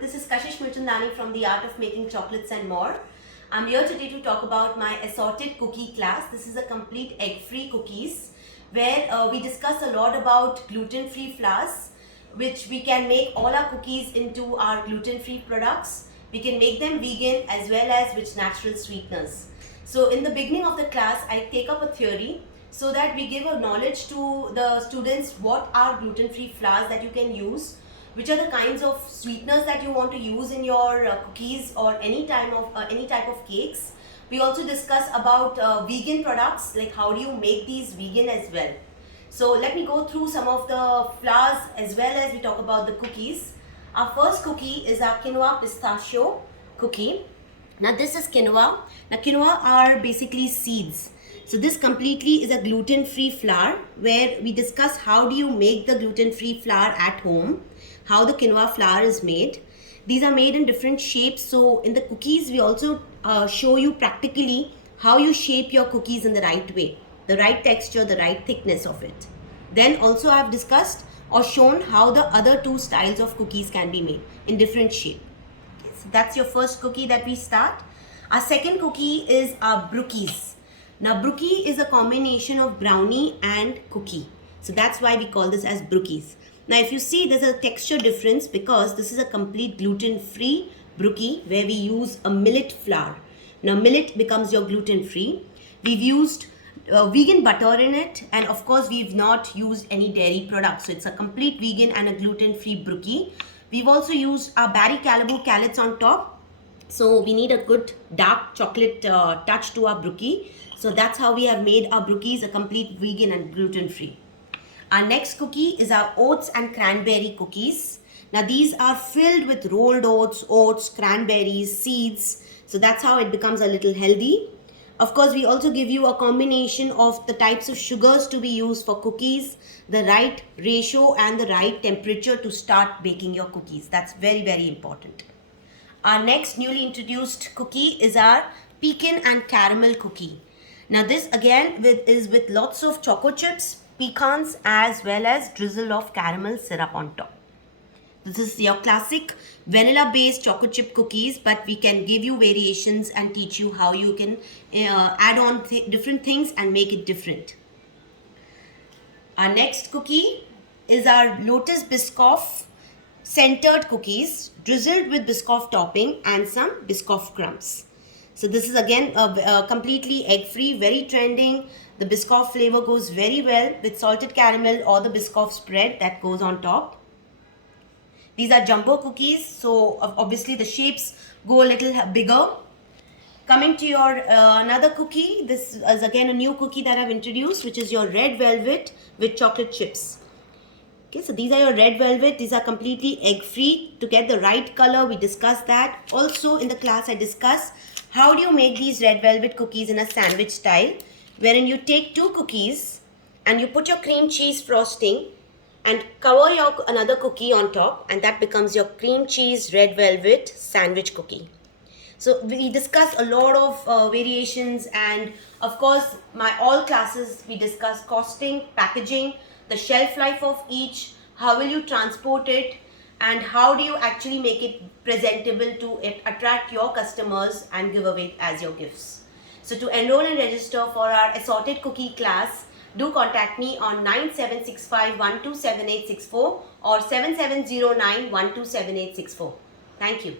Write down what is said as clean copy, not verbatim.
This is Kashish Mulchandani from The Art of Making Chocolates and More. I'm here today to talk about my assorted cookie class. This is a complete egg-free cookies where we discuss a lot about gluten-free flours, which we can make all our cookies into our gluten-free products. We can make them vegan as well as with natural sweeteners. So in the beginning of the class, I take up a theory so that we give a knowledge to the students what are gluten-free flours that you can use, which are the kinds of sweeteners that you want to use in your cookies or any type of cakes. We also discuss about vegan products, like how do you make these vegan as well. So let me go through some of the flours as well as we talk about the cookies. Our first cookie is our quinoa pistachio cookie. Now this is quinoa. Now quinoa are basically seeds. So this completely is a gluten-free flour where we discuss how do you make the gluten-free flour at home, how the quinoa flour is made. These are made in different shapes. So in the cookies, we also show you practically how you shape your cookies in the right way, the right texture, the right thickness of it. Then also I've discussed or shown how the other two styles of cookies can be made in different shape. So that's your first cookie that we start. Our second cookie is our brookies. Now brookie is a combination of brownie and cookie. So that's why we call this as brookies. Now if you see, there's a texture difference because this is a complete gluten-free brookie where we use a millet flour. Now millet becomes your gluten-free. We've used vegan butter in it, and of course we've not used any dairy products. So it's a complete vegan and a gluten-free brookie. We've also used our Barry Callebaut callets on top. So we need a good dark chocolate touch to our brookie. So that's how we have made our brookies a complete vegan and gluten-free. Our next cookie is our oats and cranberry cookies. Now these are filled with rolled oats, cranberries, seeds. So that's how it becomes a little healthy. Of course, we also give you a combination of the types of sugars to be used for cookies, the right ratio and the right temperature to start baking your cookies. That's very, very important. Our next newly introduced cookie is our pecan and caramel cookie. Now this again is with lots of choco chips, pecans as well as drizzle of caramel syrup on top. This is your classic vanilla based choco chip cookies, but we can give you variations and teach you how you can add on different things and make it different. Our next cookie is our Lotus Biscoff centered cookies drizzled with Biscoff topping and some Biscoff crumbs. So this is again completely egg-free, very trending. The Biscoff flavor goes very well with salted caramel or the Biscoff spread that goes on top. These are jumbo cookies, so obviously the shapes go a little bigger. Coming to your another cookie, this is again a new cookie that I've introduced, which is your red velvet with chocolate chips. Okay, so these are your red velvet. These are completely egg-free. To get the right color, we discussed that. Also in the class, I discussed how do you make these red velvet cookies in a sandwich style, wherein you take two cookies and you put your cream cheese frosting and cover your another cookie on top, and that becomes your cream cheese red velvet sandwich cookie. So we discuss a lot of variations, and of course all classes we discuss costing, packaging, the shelf life of each, how will you transport it, and how do you actually make it presentable to attract your customers and give away as your gifts. So to enroll and register for our assorted cookie class, do contact me on 9765127864 or 7709127864. Thank you.